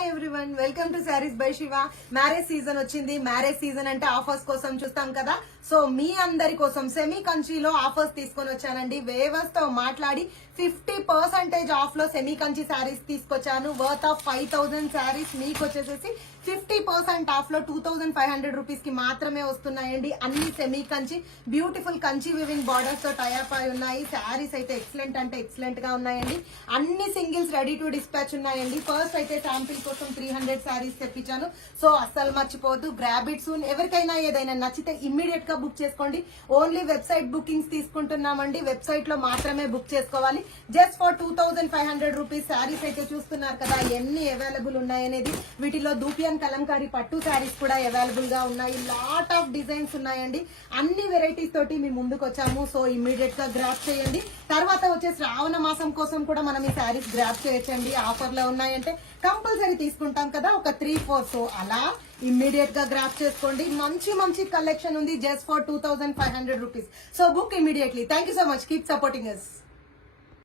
Hi everyone, welcome to saris by Shiva. Marriage season వచ్చింది. Marriage season అంటే offers కోసం చూస్తాం కదా. సో మీ అందరి కోసం సెమీ కంచిలో ఆఫర్స్ తీసుకొని వచ్చానండి. వేవర్స్ తో మాట్లాడి 50% ఆఫ్ లో సెమీ కంచి శారీస్ తీసుకొచ్చాను. వర్త్ ఆఫ్ 5000 శారీస్ మీకు వచ్చేసేసి 50% ఆఫ్ లో 2500 రూపీస్ కి మాత్రమే వస్తున్నాయండి. అన్ని semi Kanchi beautiful Kanchi weaving borders తో టైప్ అయి ఉన్నాయి. శారీస్ అయితే ఎక్సలెంట్ అంటే ఎక్సలెంట్ గా ఉన్నాయండి. అన్ని సింగిల్స్ రెడీ టు డిస్పాచ్ ఉన్నాయండి. ఫస్ట్ అయితే శాంపిల్ కోసం 300 శారీస్ తెప్పించాను. సో అస్సలు మర్చిపోవద్దు, గ్రాబ్ ఇట్ సూన్. ఎవరికైనా ఏదైనా నచ్చితే ఇమ్మీడియట్ గా బుక్ చేసుకోండి. ఓన్లీ వెబ్సైట్ బుకింగ్స్ తీసుకుంటున్నామండి. వెబ్సైట్ లో మాత్రమే బుక్ చేసుకోవాలి. జస్ట్ ఫర్ 2500 రూపీస్ శారీస్ అయితే చూస్తున్నారు కదా ఎన్ని అవైలబుల్ ఉన్నాయనేది. వీటిలో దూపియన్ కలంకారీ పట్టు శారీస్ కూడా అవైలబుల్ గా ఉన్నాయి. లాట్ ఆఫ్ డిజైన్స్ ఉన్నాయండి. అన్ని వెరైటీస్ తోటి మీ ముందుకు వచ్చాము. సో ఇమ్మీడియట్ గా గ్రాప్ చేయండి. తర్వాత వచ్చే శ్రావణ మాసం కోసం కూడా మనం ఈ శారీస్ గ్రాప్ చేయొచ్చండి. ఆఫర్ లో ఉన్నాయంటే కంపల్సరీ తీసుకుంటాం కదా, ఒక 3-4. సో అలా ఇమ్మీడియట్ గా గ్రాప్ చేసుకోండి. మంచి మంచి కలెక్షన్ ఉంది just for 2500 rupees. So book immediately. Thank you so much. Keep supporting us.